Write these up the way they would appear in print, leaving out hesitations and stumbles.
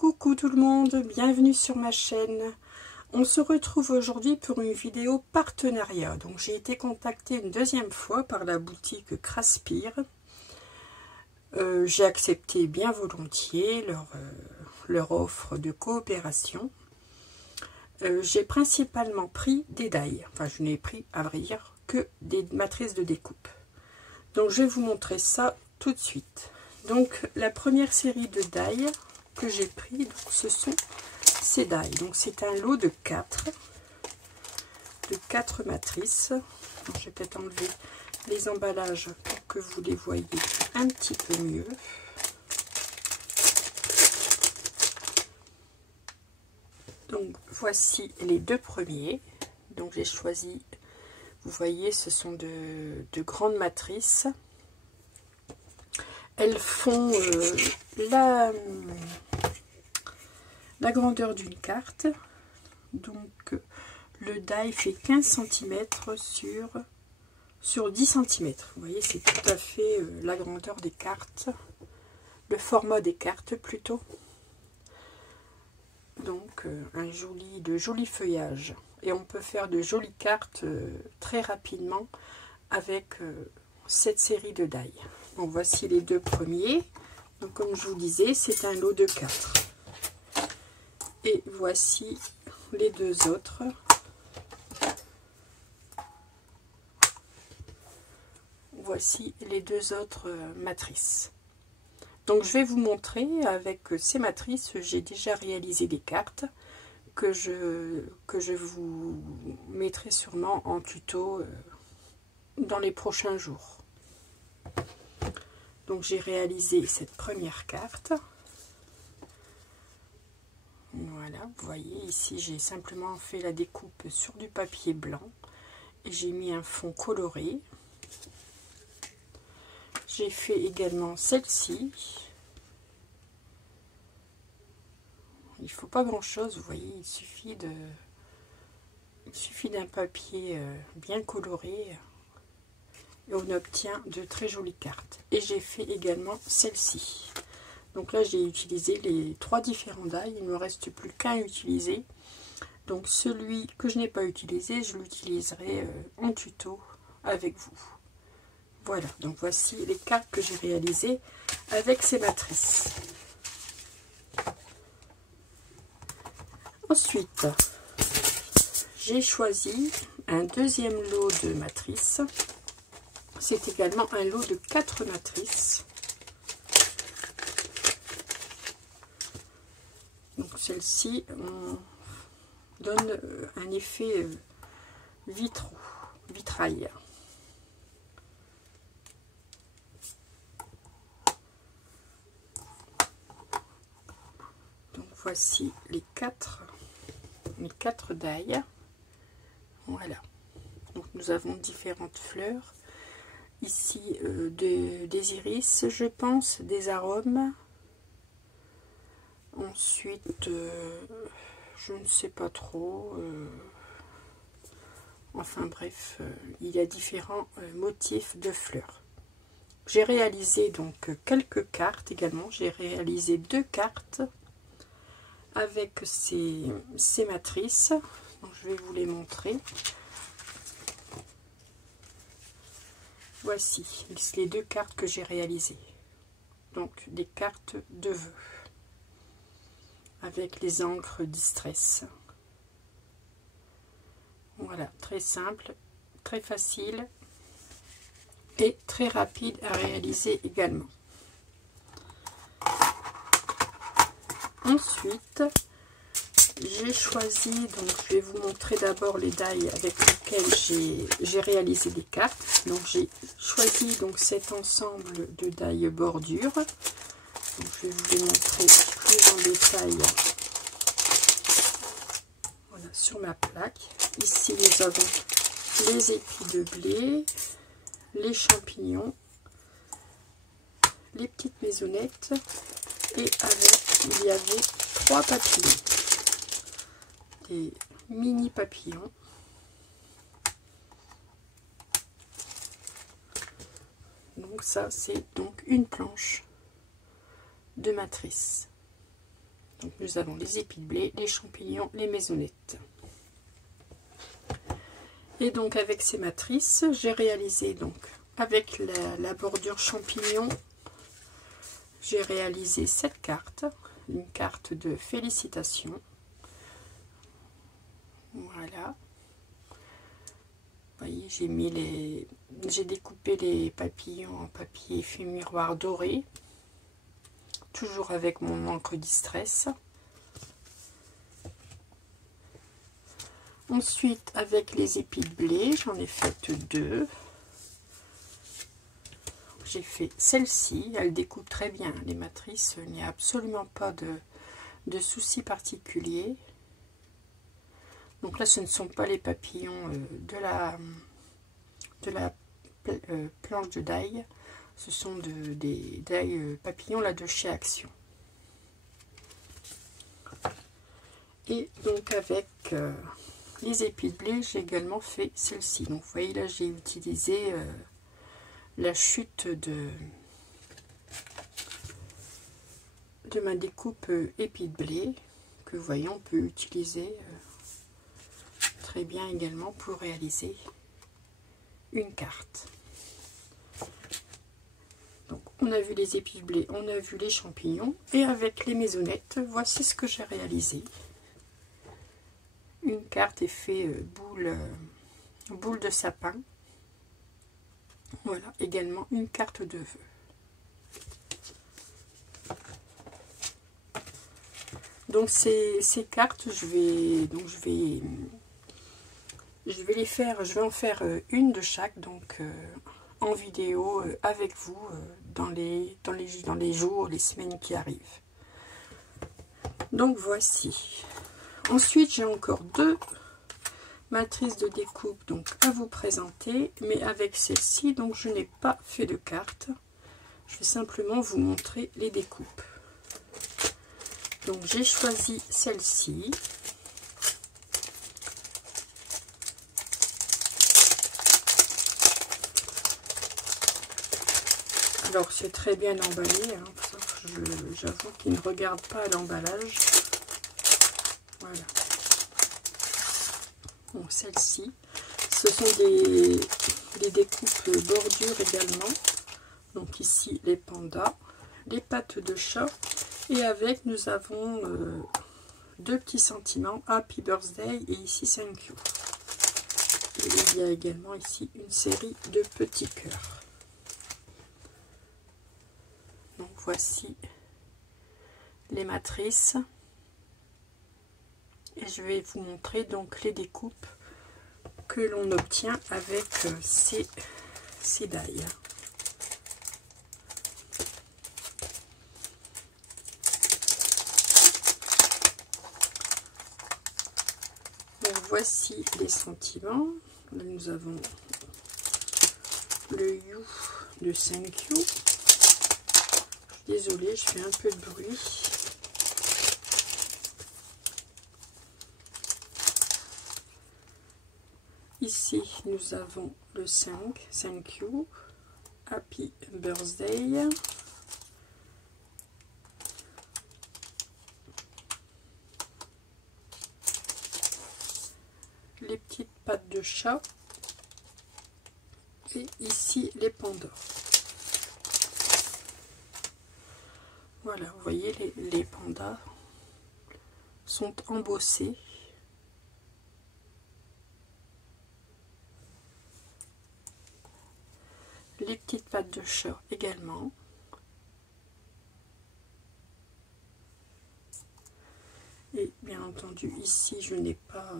Coucou tout le monde, bienvenue sur ma chaîne. On se retrouve aujourd'hui pour une vidéo partenariat. Donc j'ai été contactée une deuxième fois par la boutique Craspire. J'ai accepté bien volontiers leur offre de coopération. J'ai principalement pris des die. Enfin, je n'ai pris, à vrai dire, que des matrices de découpe. Donc je vais vous montrer ça tout de suite. Donc la première série de die que j'ai pris, donc, ce sont ces die. Donc c'est un lot de 4 matrices. Donc, je vais peut-être enlever les emballages pour que vous les voyez un petit peu mieux. Donc voici les deux premiers. Donc j'ai choisi, vous voyez, ce sont de grandes matrices. Elles font la grandeur d'une carte. Donc le die fait 15 cm sur 10 cm. Vous voyez, c'est tout à fait la grandeur des cartes. Le format des cartes plutôt. Donc de jolis feuillages. Et on peut faire de jolies cartes très rapidement avec cette série de die. Donc voici les deux premiers. Donc comme je vous disais, c'est un lot de 4. Et voici les deux autres. Voici les deux autres matrices. Donc je vais vous montrer avec ces matrices, j'ai déjà réalisé des cartes que je vous mettrai sûrement en tuto dans les prochains jours. Donc j'ai réalisé cette première carte. Voilà, vous voyez ici j'ai simplement fait la découpe sur du papier blanc et j'ai mis un fond coloré. J'ai fait également celle-ci. Il ne faut pas grand chose, vous voyez, il suffit d'un papier bien coloré et on obtient de très jolies cartes. Et j'ai fait également celle-ci. Donc là j'ai utilisé les 3 différents die, il ne me reste plus qu'un à utiliser. Donc celui que je n'ai pas utilisé, je l'utiliserai en tuto avec vous. Voilà, donc voici les cartes que j'ai réalisées avec ces matrices. Ensuite, j'ai choisi un deuxième lot de matrices. C'est également un lot de 4 matrices. Donc celle-ci, on donne un effet vitrail. Donc voici les 4 die. Voilà. Donc nous avons différentes fleurs. Ici des iris, je pense, des arômes. Ensuite, je ne sais pas trop. Enfin bref, il y a différents motifs de fleurs. J'ai réalisé donc quelques cartes également. J'ai réalisé 2 cartes avec ces matrices. Donc, je vais vous les montrer. Voici les 2 cartes que j'ai réalisées. Donc des cartes de vœux avec les encres Distress. Voilà, très simple, très facile et très rapide à réaliser également. Ensuite, j'ai choisi, donc je vais vous montrer d'abord les die avec lesquels j'ai réalisé des cartes. Donc j'ai choisi donc cet ensemble de die bordure. Donc, je vais vous les montrer plus en détail. Voilà, sur ma plaque. Ici nous avons les épis de blé, les champignons, les petites maisonnettes et avec il y avait 3 papillons. Des mini papillons. Donc ça c'est donc une planche de matrice. Donc nous avons les épis de blé, les champignons, les maisonnettes. Et donc avec ces matrices, j'ai réalisé donc avec la bordure champignon, j'ai réalisé cette carte, une carte de félicitations. Voilà. Vous voyez, j'ai découpé les papillons en papier fumiroir doré, toujours avec mon encre Distress. Ensuite, avec les épis de blé, j'en ai fait 2. J'ai fait celle-ci, elle découpe très bien les matrices, il n'y a absolument pas de souci particulier. Donc là, ce ne sont pas les papillons de la planche de die, ce sont des die papillons là de chez Action. Et donc avec les épis de blé, j'ai également fait celle-ci. Donc vous voyez là, j'ai utilisé la chute de ma découpe épis de blé, que vous voyez, on peut utiliser très bien également pour réaliser une carte. Donc on a vu les épis de blé, on a vu les champignons, et avec les maisonnettes, voici ce que j'ai réalisé. Une carte effet boule de sapin. Voilà, également une carte de vœux. Donc ces cartes, je vais en faire une de chaque, donc en vidéo avec vous dans les jours, les semaines qui arrivent. Donc voici. Ensuite, j'ai encore 2 matrices de découpe donc à vous présenter, mais avec celle-ci, donc je n'ai pas fait de carte. Je vais simplement vous montrer les découpes. Donc j'ai choisi celle-ci. Alors c'est très bien emballé, hein, j'avoue qu'il ne regarde pas l'emballage. Voilà. Bon, celle-ci, ce sont des découpes bordure également. Donc ici les pandas, les pattes de chat, et avec nous avons 2 petits sentiments, Happy Birthday et ici Thank you. Et il y a également ici une série de petits cœurs. Donc voici les matrices. Et je vais vous montrer donc les découpes que l'on obtient avec ces die. Donc voici les sentiments. Là nous avons le You de Thank you. Je suis désolée, je fais un peu de bruit. Ici, nous avons le 5, Thank you, Happy Birthday. Les petites pattes de chat. Et ici, les pandas. Voilà, vous voyez, les pandas sont embossés. Les petites pattes de chat également. Et bien entendu, ici, je n'ai pas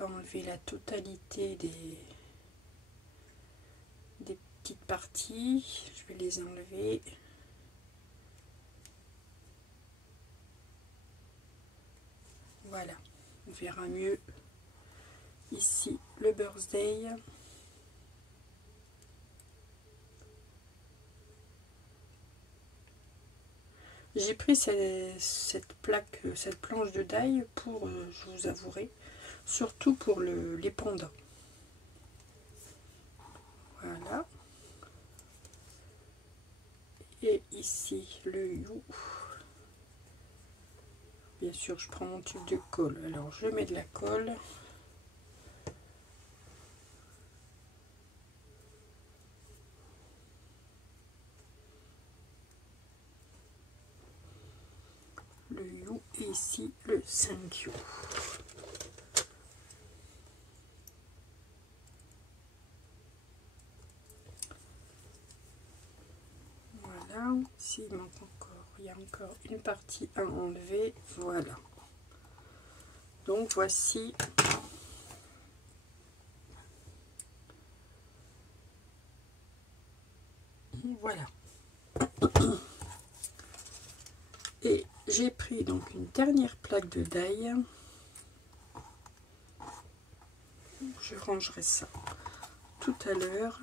enlevé la totalité des petites parties. Je vais les enlever. Voilà, on verra mieux. Ici, le birthday. J'ai pris cette planche de die pour, je vous avouerai, surtout pour les pandas. Voilà. Et ici le You. Bien sûr, je prends mon tube de colle. Alors, je mets de la colle. Le You et ici le 5 You. Voilà. S'il manque encore, il y a encore une partie à enlever. Voilà. Donc, voici voilà. Et j'ai pris donc une dernière plaque de die. Je rangerai ça tout à l'heure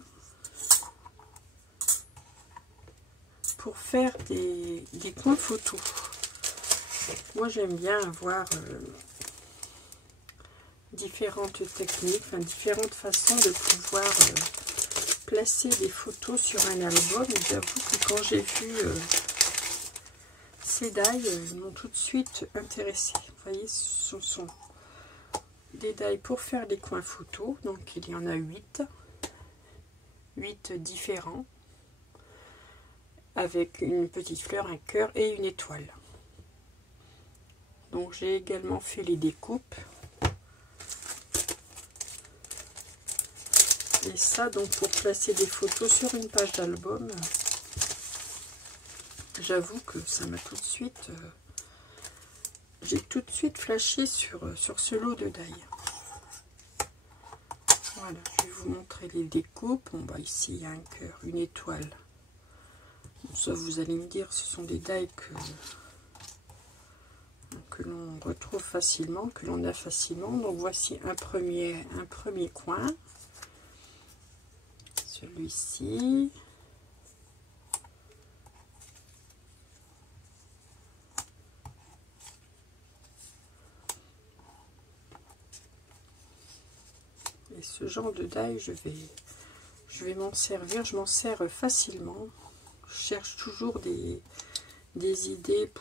pour faire des coins photos. Moi j'aime bien avoir différentes techniques, enfin, différentes façons de pouvoir placer des photos sur un album. Et j'avoue que quand j'ai vu ces die, ils m'ont tout de suite intéressé. Vous voyez, ce sont des die pour faire des coins photos. Donc il y en a 8 différents, avec une petite fleur, un cœur et une étoile. Donc j'ai également fait les découpes. Et ça, donc pour placer des photos sur une page d'album, j'avoue que ça m'a tout de suite... j'ai tout de suite flashé sur ce lot de die. Voilà, je vais vous montrer les découpes. Bon, bah ici, il y a un cœur, une étoile. Bon, ça, vous allez me dire, ce sont des die que l'on retrouve facilement, que l'on a facilement. Donc, voici un premier coin. Celui-ci. Et ce genre de die, je vais m'en servir. Je m'en sers facilement. Je cherche toujours des idées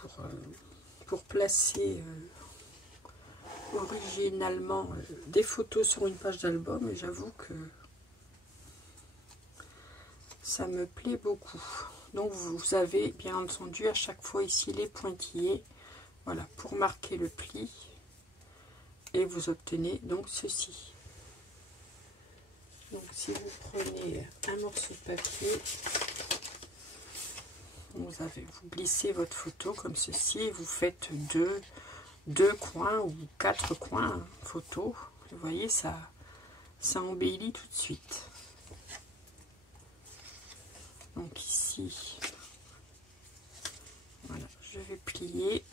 pour placer originalement des photos sur une page d'album. Et j'avoue que ça me plaît beaucoup. Donc vous avez bien entendu à chaque fois ici les pointillés, voilà, pour marquer le pli, et vous obtenez donc ceci. Donc si vous prenez un morceau de papier, vous glissez votre photo comme ceci, et vous faites deux coins ou 4 coins photo. Vous voyez, ça embellit tout de suite. Donc ici, voilà, je vais plier.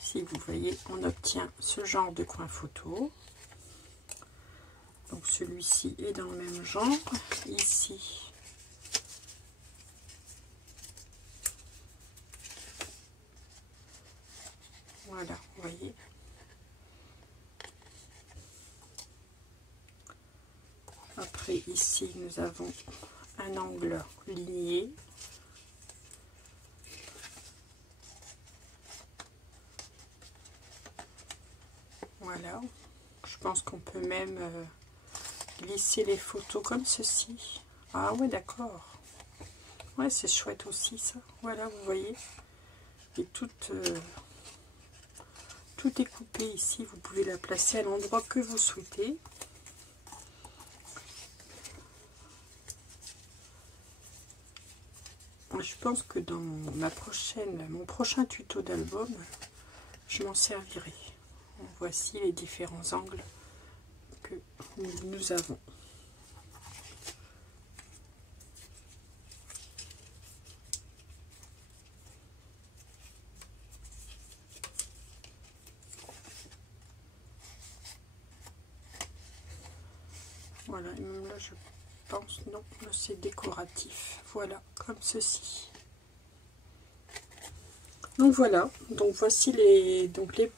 Ici, vous voyez, on obtient ce genre de coin photo. Donc celui-ci est dans le même genre. Ici, voilà, vous voyez. Après, ici, nous avons un angle ligné. Voilà. Je pense qu'on peut même glisser les photos comme ceci. Ah ouais, d'accord. Ouais, c'est chouette aussi, ça. Voilà, vous voyez. Et tout est coupé ici. Vous pouvez la placer à l'endroit que vous souhaitez. Je pense que dans mon prochain tuto d'album, je m'en servirai. Voici les différents angles que nous avons. Voilà, et même là je pense, non, c'est décoratif. Voilà, comme ceci. Donc voilà, donc voici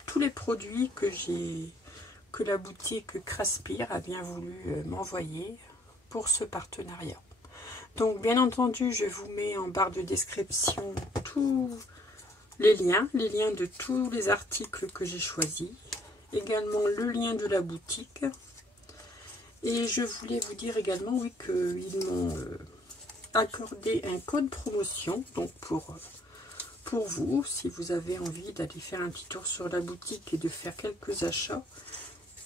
tous les produits que la boutique Craspir a bien voulu m'envoyer pour ce partenariat. Donc bien entendu, je vous mets en barre de description tous les liens de tous les articles que j'ai choisis, également le lien de la boutique. Et je voulais vous dire également, oui, qu'ils m'ont accordé un code promotion, donc pour vous, si vous avez envie d'aller faire un petit tour sur la boutique et de faire quelques achats,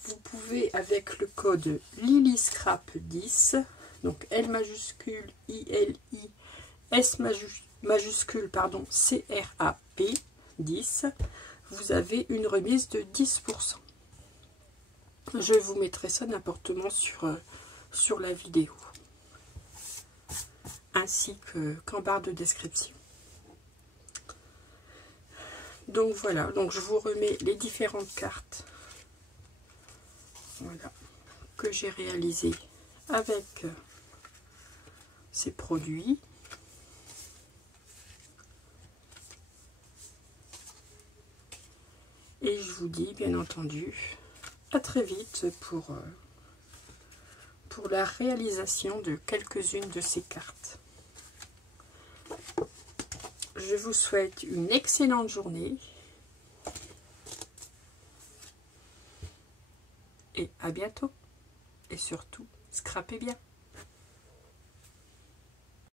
vous pouvez avec le code LilyScrap10, donc L majuscule I-L-I S majuscule pardon CRAP 10, vous avez une remise de 10%. Je vous mettrai ça n'importe sur la vidéo, ainsi qu'en barre de description. Donc voilà, donc je vous remets les différentes cartes, voilà, que j'ai réalisées avec ces produits. Et je vous dis bien entendu à très vite pour la réalisation de quelques-unes de ces cartes. Je vous souhaite une excellente journée et à bientôt. Et surtout, scrapez bien.